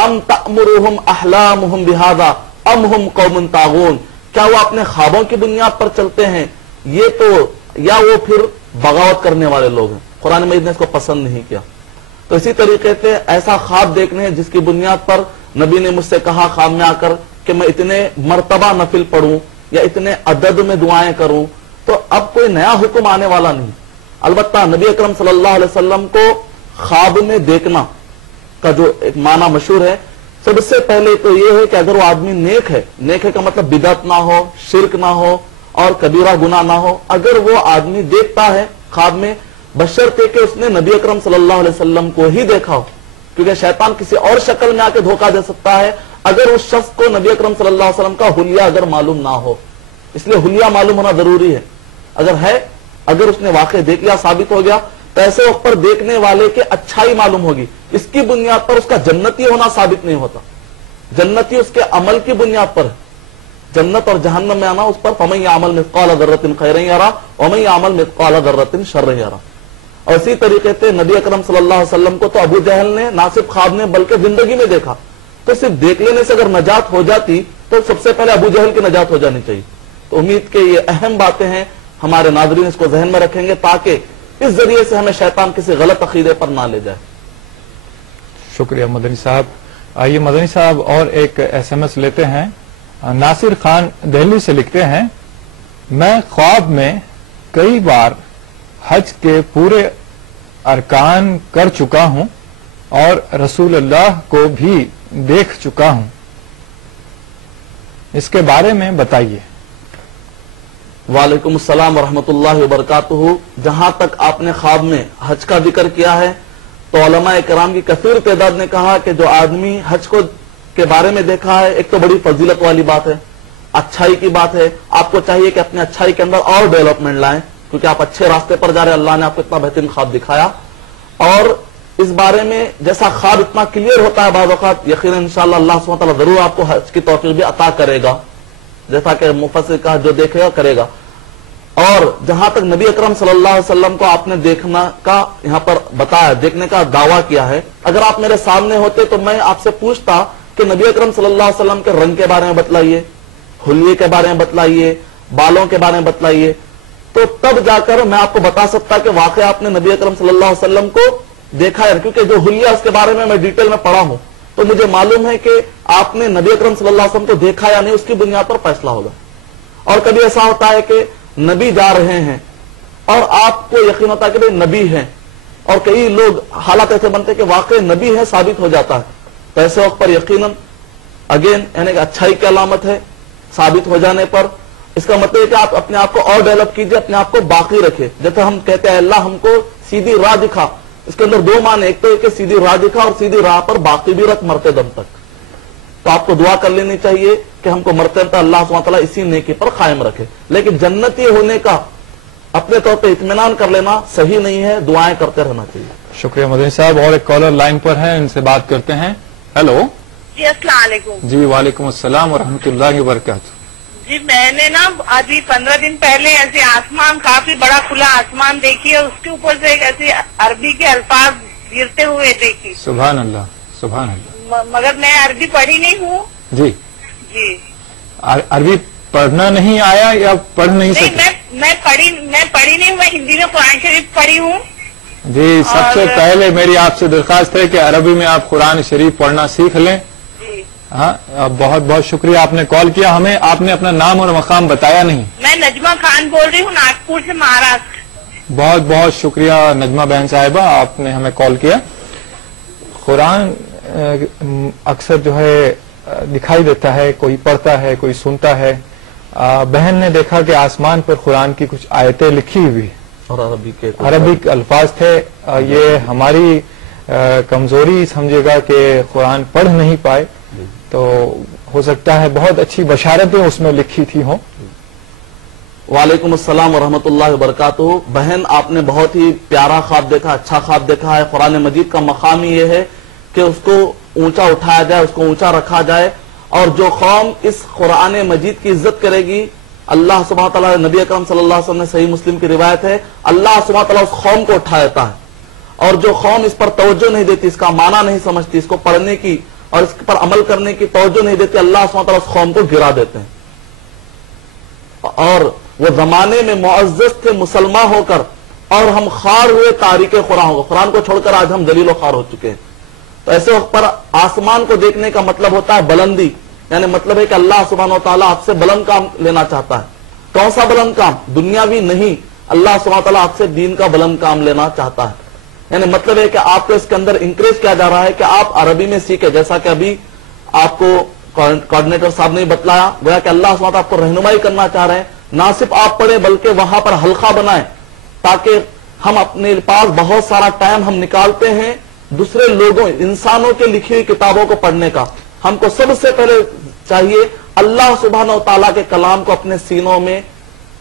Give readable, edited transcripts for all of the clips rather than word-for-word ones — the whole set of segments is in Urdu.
ام تأمرهم احلامهم بهذا ام هم قوم طاغون، کیا وہ اپنے خوابوں کی بنیاد پر چلتے ہیں یہ تو، یا وہ پھر بغاوت کرنے والے لوگ ہیں. قرآن مجید نے اس کو پسند نہیں کیا. تو اسی طریقے سے ایسا خواب دیکھنے ہیں جس کی بنیاد پر نبی نے مجھ سے کہا خواب میں آ کر کہ میں اتنے مرتبہ نفل پڑھوں یا اتنے عدد میں دعائیں کروں، تو اب کوئی نیا حکم آنے والا نہیں. البتہ نبی اکرم صلی اللہ علیہ وسلم کو خواب میں دیکھنا کا جو ایک معنی مشہور ہے، سب سے پہلے تو یہ ہے کہ اگر وہ آدمی نیک ہے، نیک ہے کا مطلب بدعت نہ ہو، شرک نہ ہو اور کبیرہ گناہ نہ ہو، اگر وہ آدمی دیکھتا ہے خواب میں بشرطے کہ اس نے نبی اکرم صلی اللہ علیہ وسلم کو ہی دیکھا ہو، کیونکہ شیطان کسی اور شکل میں آ کے دھوکہ دے سکتا ہے اگر اس شخص کو نبی اکرم صلی اللہ علیہ وسلم کا حلیہ اگر معلوم نہ ہو. اس لیے حلیہ معلوم ہونا ضروری ہے. اگر اس نے واقع دیکھ لیا، ثابت ہو گیا، تو ایسے وقت پر دیکھنے والے کے اچھائی معلوم ہوگی. اس کی بنیاد پر اس کا جنتی ہونا ثابت نہیں ہوتا. جنتی اس کے عمل کی بنیاد پر ہے. جنت اور جہنم میں آنا اس پر فَمَن يَعْمَلْ مِثْقَالَ ذَرَّةٍ خَيْرًا يَرَهُ وَمَن يَعْمَلْ مِثْقَالَ ذَرَّةٍ شَرًّا يَرَهُ. اور اسی طریقے سے نبی اکرم صلی اللہ علیہ وسلم کو تو ابو جہل نے نہ صرف خواب میں بلکہ زندگی میں دیکھا. تو صرف دیکھ لینے سے اگر نجات ہو جاتی تو سب سے پہلے ابو جہل کی نجات ہو جانی چاہیے. تو امید کہ یہ اہم باتیں ہیں، ہمارے ناظرین اس کو ذہن میں رکھیں گے تاکہ اس ذریعے سے ہمیں شیطان کسی غلط عقیدے پر نہ لے جائے. شکریہ مدنی صاحب. آئیے مدنی صاحب اور ایک ایس ایم ایس لیتے ہیں. ناصر خان دہلی سے لکھتے ہیں، میں خواب میں کئی بار حج کے پورے ارکان کر چکا ہوں اور رسول اللہ کو بھی دیکھ چکا ہوں، اس کے بارے میں بتائیے. وعلیکم السلام ورحمۃ اللہ وبرکاتہ. جہاں تک آپ نے خواب میں حج کا ذکر کیا ہے تو علماء کرام کی کثیر تعداد نے کہا کہ جو آدمی حج کو کے بارے میں دیکھا ہے، ایک تو بڑی فضیلت والی بات ہے، اچھائی کی بات ہے. آپ کو چاہیے کہ اپنے اچھائی کے اندر اور ڈیولپمنٹ لائیں کیونکہ آپ اچھے راستے پر جا رہے ہیں. اللہ نے آپ کو اتنا بہترین خواب دکھایا اور اس بارے میں جیسا خواب اتنا کلیئر ہوتا ہے بعض اوقات یقیناً انشاءاللہ اللہ سبحانہ وتعالی ضرور آپ کو حج کی توفیق بھی عطا کرے گا، جیسا کہ مفسر کہا جو دیکھے گا کرے گا. اور جہاں تک نبی اکرم صلی اللہ علیہ وسلم کو آپ نے دیکھنا کا یہاں پر بتایا، دیکھنے کا دعویٰ کیا ہے، اگر آپ میرے سامنے ہوتے تو میں آپ سے پوچھتا کہ نبی اکرم صلی اللہ علیہ وسلم کے رنگ کے بارے میں بتلائیے، حلیے کے بارے میں بتلائیے، بالوں کے بارے میں بتلائیے، تو تب جا کر میں آپ کو بتا سکتا کہ واقعی آپ نے نبی اکرم صلی اللہ علیہ وسلم کو دیکھا ہے. کیونکہ جو حلیہ اس کے بارے میں ڈیٹیل میں پڑھا ہوں تو مجھے معلوم ہے کہ آپ نے نبی اکرم صلی اللہ علیہ وسلم کو دیکھا یا نہیں، اس کی بنیاد پر فیصلہ ہوگا. اور کبھی ایسا ہوتا ہے کہ نبی جا رہے ہیں اور آپ کو یقین ہوتا ہے کہ نبی ہیں، اور کئی لوگ حالات ایسے بنتے کہ واقعی نبی ہے ثابت ہو جاتا ہے. تو ایسے وقت پر یقیناً اگین یعنی کہ اچھائی کی علامت ہے ثابت ہو جانے پر. اس کا مطلب ہے کہ آپ اپنے آپ کو اور ڈیولپ کیجئے، اپنے آپ کو باقی رکھے. جیسے ہم کہتے ہیں اللہ ہم کو سیدھی راہ دکھا، اس کے اندر دو معنی، ایک تو کہ سیدھی راہ دکھا اور سیدھی راہ پر باقی بھی رکھ مرتے دم تک. تو آپ کو دعا کر لینی چاہیے کہ ہم کو مرتے دم تک اللہ سبحانہ وتعالی اسی نیکی پر قائم رکھے. لیکن جنتی ہونے کا اپنے طور پہ اطمینان کر لینا صحیح نہیں ہے، دعائیں کرتے رہنا چاہیے. شکریہ مدنی صاحب. اور ایک کالر لائن پر ہیں، ان سے بات کرتے ہیں. ہیلو جی السلام علیکم. جی وعلیکم السلام ورحمۃ اللہ وبرکاتہ. جی میں نے نا ابھی 15 دن پہلے ایسے آسمان، کافی بڑا کھلا آسمان دیکھی ہے، اس کے اوپر سے ایسے عربی کے الفاظ گرتے ہوئے دیکھی. سبحان اللہ سبحان اللہ. مگر میں عربی پڑھی نہیں ہوں. جی جی عربی پڑھنا نہیں آیا یا پڑھ نہیں نہیں، سکے؟ میں پڑھی نہیں ہوں، میں ہندی میں قرآن شریف پڑھی ہوں. جی سب سے پہلے میری آپ سے درخواست ہے کہ عربی میں آپ قرآن شریف پڑھنا سیکھ لیں. جی ہاں بہت بہت شکریہ. آپ نے کال کیا ہمیں، آپ نے اپنا نام اور مقام بتایا نہیں. میں نجمہ خان بول رہی ہوں، ناگپور سے، مہاراشٹر. بہت بہت شکریہ نجمہ بہن صاحبہ، آپ نے ہمیں کال کیا. قرآن اکثر جو ہے دکھائی دیتا ہے، کوئی پڑھتا ہے کوئی سنتا ہے. بہن نے دیکھا کہ آسمان پر قرآن کی کچھ آیتیں لکھی ہوئی اور عربک الفاظ تھے. یہ ہماری کمزوری سمجھے گا کہ قرآن پڑھ نہیں پائے، تو ہو سکتا ہے بہت اچھی بشارتیں اس میں لکھی تھی ہوں. وعلیکم السلام ورحمۃ اللہ وبرکاتہ. بہن آپ نے بہت ہی پیارا خواب دیکھا، اچھا خواب دیکھا ہے. قرآن مجید کا مقام یہ ہے کہ اس کو اونچا اٹھایا جائے، اس کو اونچا رکھا جائے، اور جو قوم اس قرآن مجید کی عزت کرے گی، اللہ سبحانہ تعالیٰ، نبی اکرم صلی اللہ علیہ وسلم نے صحیح مسلم کی روایت ہے، اللہ سبحانہ تعالیٰ اس قوم کو اٹھا دیتا ہے. اور جو قوم اس پر توجہ نہیں دیتی، اس کا معنی نہیں سمجھتی، اس کو پڑھنے کی اور اس پر عمل کرنے کی توجہ نہیں دیتے، اللہ سبحانہ وتعالی اس قوم کو گرا دیتے ہیں۔ اور وہ زمانے میں معزز تھے مسلمان ہو کر، اور ہم خار ہوئے تاریک قرآن ہو، قرآن کو چھوڑ کر آج ہم ذلیل و خوار ہو چکے ہیں۔ تو ایسے وقت پر آسمان کو دیکھنے کا مطلب ہوتا ہے بلندی، یعنی مطلب ہے کہ اللہ سبحانہ و تعالیٰ آپ سے بلند کام لینا چاہتا ہے۔ کون سا بلند کام؟ دنیاوی نہیں، اللہ سبحانہ و تعالیٰ آپ سے دین کا بلند کام لینا چاہتا ہے۔ یعنی مطلب ہے کہ آپ کو اس کے اندر انکریج کیا جا رہا ہے کہ آپ عربی میں سیکھیں، جیسا کہ ابھی آپ کو کوآرڈینیٹر صاحب نے بتلایا، گویا کہ اللہ سبحانہ و تعالیٰ آپ کو رہنمائی کرنا چاہ رہے ہیں، نہ صرف آپ پڑھیں بلکہ وہاں پر حلقہ بنائیں، تاکہ ہم اپنے پاس بہت سارا ٹائم ہم نکالتے ہیں دوسرے لوگوں انسانوں کے لکھی ہوئی کتابوں کو پڑھنے کا۔ ہم کو سب سے پہلے چاہیے اللہ سبحانہ و تعالیٰ کے کلام کو اپنے سینوں میں،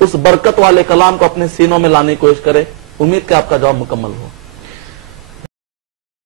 اس برکت والے کلام کو اپنے سینوں میں لانے کی کوشش کرے۔ امید کہ آپ کا جواب مکمل ہو۔